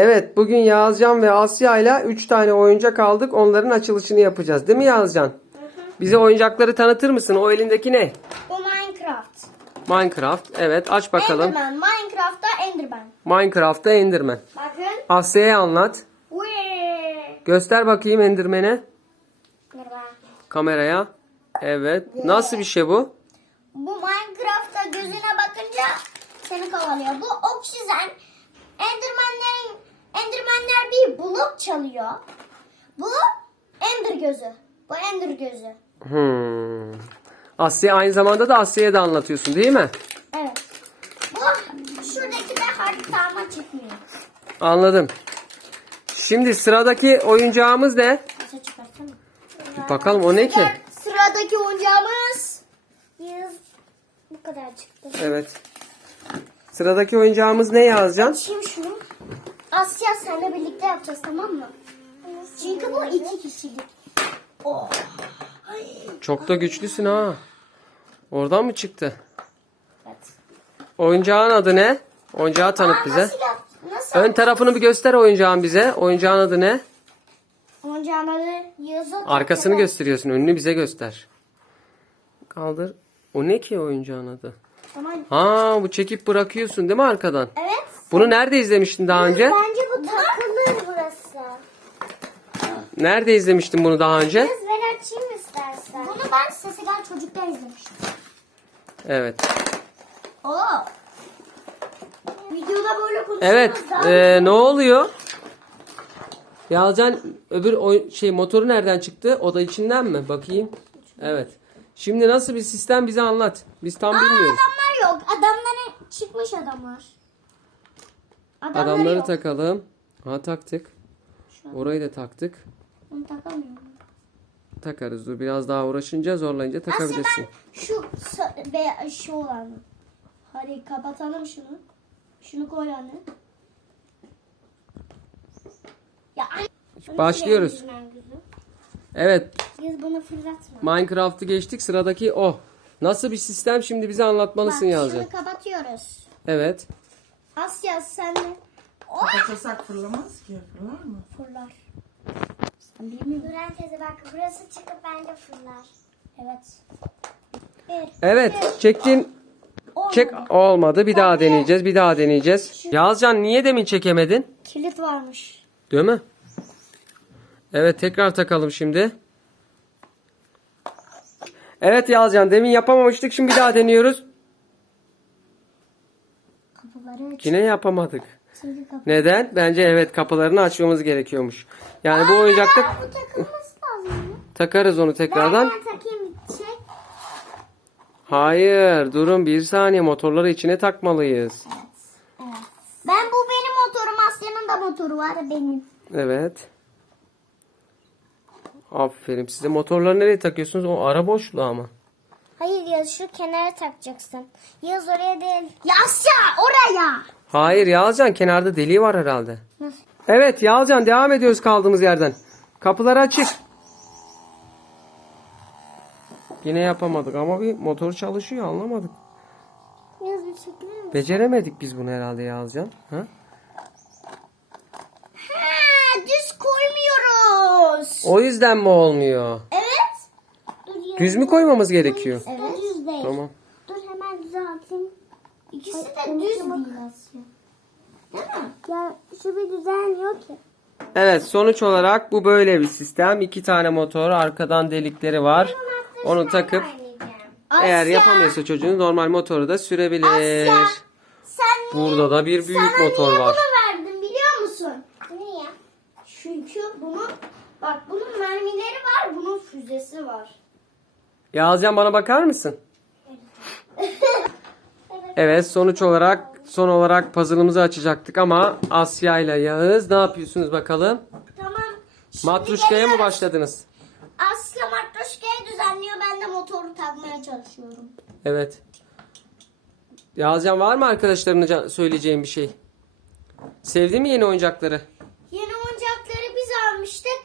Evet bugün Yağızcan ve Asya ile 3 tane oyuncak aldık. Onların açılışını yapacağız. Değil mi Yağızcan? Bize oyuncakları tanıtır mısın? O elindeki ne? Bu Minecraft. Minecraft. Evet aç bakalım. Enderman. Minecraft'ta Enderman. Minecraft'ta Enderman. Bakın. Asya'ya anlat. Wee. Göster bakayım Enderman'e. Kameraya. Evet. Nasıl bir şey bu? Bu Minecraft'ta gözüne bakınca seni kovalıyor. Bu oksijen. Endermanlerin Endermanler bir blok çalıyor. Bu Ender gözü. Bu Ender gözü. Hmm. Asya aynı zamanda da Asya'ya da anlatıyorsun değil mi? Evet. Bu şuradaki de haritama çıkmıyor. Anladım. Şimdi sıradaki oyuncağımız ne? Nasıl çıkarsana? Bakalım o ne ki? Sıradaki oyuncağımız bu kadar çıktı. Evet. Sıradaki oyuncağımız ne Yağızcan? Şimdi şunu Asya seninle birlikte yapacağız tamam mı? Çünkü bu iki kişilik. Oh. Çok da güçlüsün ha. Oradan mı çıktı? Evet. Oyuncağın adı ne? Oyuncağı tanıt Aa, bize. Nasıl? Nasıl? Ön tarafını bir göster oyuncağın bize. Oyuncağın adı ne? Oyuncağın adı Yağız'a Arkasını gösteriyorsun. Önünü bize göster. Kaldır. O ne ki oyuncağın adı? Tamam. Ha bu çekip bırakıyorsun değil mi arkadan? Evet. Bunu nerede izlemiştin daha önce? Bence bu takılır burası. Nerede izlemiştin bunu daha önce? Kız ver açayım istersen. Bunu ben Sesi Gel Çocuk'ta izlemiştim. Evet. Oo. Videoda böyle konuşuyoruz. Evet. ee, ne oluyor? Yalcan öbür oy- şey motoru nereden çıktı? O da içinden mi? Bakayım. Evet. Şimdi nasıl bir sistem bize anlat. Biz tam Aa, bilmiyoruz. adamlar yok. Adamları çıkmış adamlar. Adamları Adamları yok. takalım. Ha taktık. Orayı da taktık. Bunu takamıyorum. Takarız. Dur biraz daha uğraşınca zorlayınca Aslında takabilirsin. ben şu sa- be şu olanı. Hadi kapatalım şunu. Şunu koy anne. Ya anne. Başlıyoruz. Evet. Biz bunu fırlatma. Minecraft'ı geçtik. Sıradaki o. Nasıl bir sistem şimdi bize anlatmalısın Bak Yalcan. şunu kapatıyoruz. Evet. Asya sen de Kapatırsak fırlamaz ki. Fırlar mı? fırlar. Sen bilmiyorum. Duran teyze bak burası çıkıp bence fırlar. Evet. Bir. Evet. Çektin. Olmadı. Çek olmadı. Bir daha deneyeceğiz. Bir daha deneyeceğiz. Yazcan niye demin çekemedin? Kilit varmış. Değil mi? Evet tekrar takalım şimdi. Evet Yazcan demin yapamamıştık. Şimdi bir daha deniyoruz. Kapıları aç. Yine yapamadık. Şimdi kapı. Neden? Bence evet kapılarını açmamız gerekiyormuş. Yani bu oyuncakta Bu takılması lazım mı? takarız onu tekrardan. Ben takayım. Hayır durun bir saniye motorları içine takmalıyız. Evet. Ben bu benim motorum. Asya'nın da motoru var benim. Evet. Aferin size motorları nereye takıyorsunuz? O ara boşluğu ama. Hayır ya şu kenara takacaksın. Yaz oraya değil. Ya Asya oraya. Hayır Yağızcan kenarda deliği var herhalde. Nasıl? Evet Yağızcan devam ediyoruz kaldığımız yerden. Kapılar açık. Yine yapamadık ama bir motor çalışıyor anlamadık. Yaz bir çekilir mi? Beceremedik biz bunu herhalde Yağızcan. Ha? Ha, düz koymuyoruz. O yüzden mi olmuyor? Evet. Düz mü koymamız gerekiyor? Evet. Düz değil. Tamam. Dur hemen düzelteyim. İkisi de düz değil. Değil mi? Ya şu bir düzen yok ki. Evet sonuç olarak bu böyle bir sistem. İki tane motor arkadan delikleri var. Onu takıp eğer yapamıyorsa çocuğun normal motoru da sürebilir. Asya, sen niye, Burada da bir büyük sana motor niye var. bunu verdim biliyor musun? Niye? Çünkü bunun bak bunun mermileri var, bunun füzesi var. Yağızcan bana bakar mısın? Evet sonuç olarak son olarak puzzle'ımızı açacaktık ama Asya ile Yağız ne yapıyorsunuz bakalım? Tamam. Matruşka'ya mı başladınız? Asya matruşkayı düzenliyor, ben de motoru takmaya çalışıyorum. Evet. Yağızcan var mı arkadaşlarına söyleyeceğin bir şey? Sevdi mi yeni oyuncakları? Yeni oyuncakları biz almıştık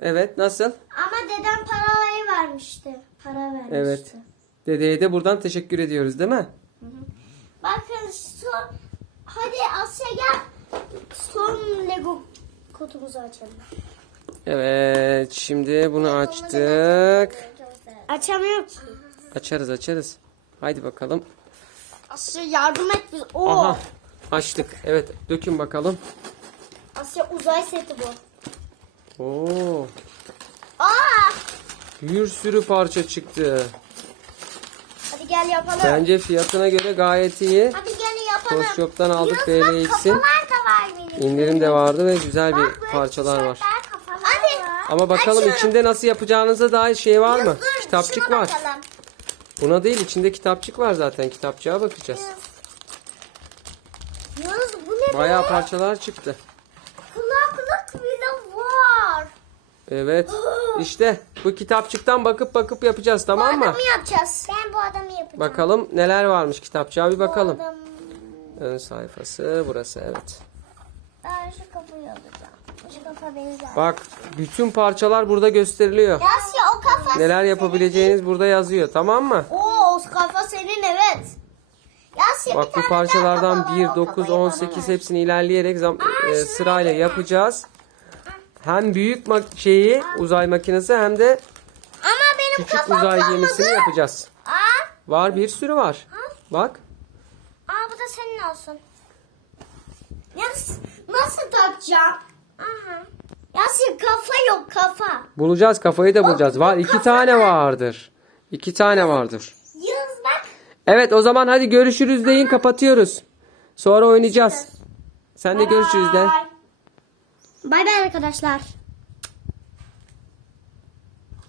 Evet nasıl? ama dedem parayı vermişti. Para vermişti. Evet. Dedeye de buradan teşekkür ediyoruz değil mi? Bakın son hadi Asya gel. Son Lego kutumuzu açalım. Evet şimdi bunu açtık. Açamıyor ki. Açarız açarız. Haydi bakalım. Asya yardım et bize. Oo. Aha açtık. Evet dökün bakalım. Asya uzay seti bu. Oo Aa! Bir sürü parça çıktı. Hadi gel yapalım. Bence fiyatına göre gayet iyi. Hadi gel yapalım. Toz Shop'tan aldık BLX'in. Kafalar da var benim. İndirim de vardı ve güzel bir parçalar var. Ama bakalım içinde nasıl yapacağınıza dair şey var mı? Kitapçık var. bakalım. Buna değil içinde kitapçık var zaten. Kitapçığa bakacağız. Yunus bu ne Bayağı be? parçalar çıktı. Kulaklık bile var. Evet. İşte bu kitapçıktan bakıp bakıp yapacağız tamam bu mı? adamı yapacağız. Ben bu adamı yapacağım. Bakalım neler varmış kitapçığa bir bakalım. Bu adam... Ön sayfası burası evet. Ben şu kafayı alacağım. Şu kafa beni zaten. Bak bütün parçalar burada gösteriliyor. Yasya o kafa. Neler yapabileceğiniz burada yazıyor tamam mı? Oo o kafa senin evet. Yasya Bak bir bu parçalardan daha kafa 1, var, o 9, kafayı bana 18 ver. hepsini ilerleyerek zam- e, sırayla yapacağız. Hem büyük mak- şeyi uzay makinesi hem de Ama benim küçük kafam uzay kalmadı. gemisini yapacağız. Aa, Var bir sürü var. Bak. aa bu da senin olsun. Nasıl, nasıl takacağım? Aha. Yasya kafa yok kafa. Bulacağız kafayı da bulacağız. Var iki tane var. vardır. İki tane vardır. Yıldız bak. Evet o zaman hadi görüşürüz deyin kapatıyoruz. Sonra oynayacağız. Sen de görüşürüz de. Bay bay arkadaşlar.